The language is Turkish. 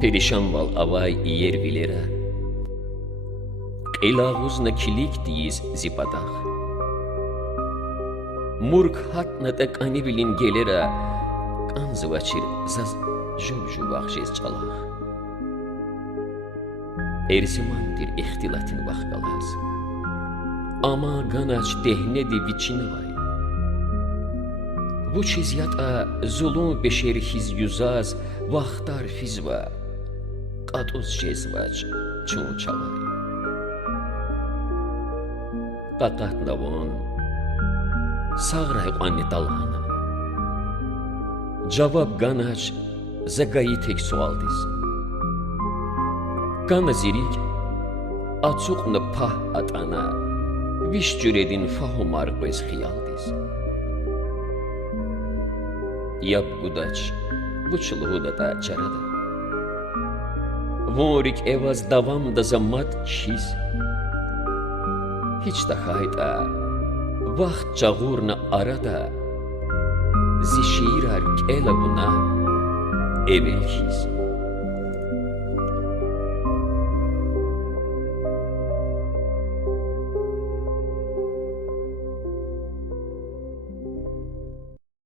Perişan val avay yer vilera. Qilağuzna kilik diyiz zipadağ. Murg hatna tak ani bilin gelera. Kanzıvaçir zaz jubjubağ jez çalağ. Erzimandir ihtilatin vahkalaz. Ama ganaç dehnedi viçin vay. Bu çizyata zulum beşeri hiz yüzaz vahtar fizva. Qatuz jezvaç çun çalay. Qaqat navon sağray qanni dalhanım. Cevap ganaç zagayi tek sualdiz. Gana zirik atsuqna pah atana viş cüredin fahumar qız xiyaldiz. Yap gudaç bu çılğuda da çarada. Vorik evaz davam da zammat şiz. Hiç da hayda vaxt çağurna arada zişirar kelavuna evelhiz.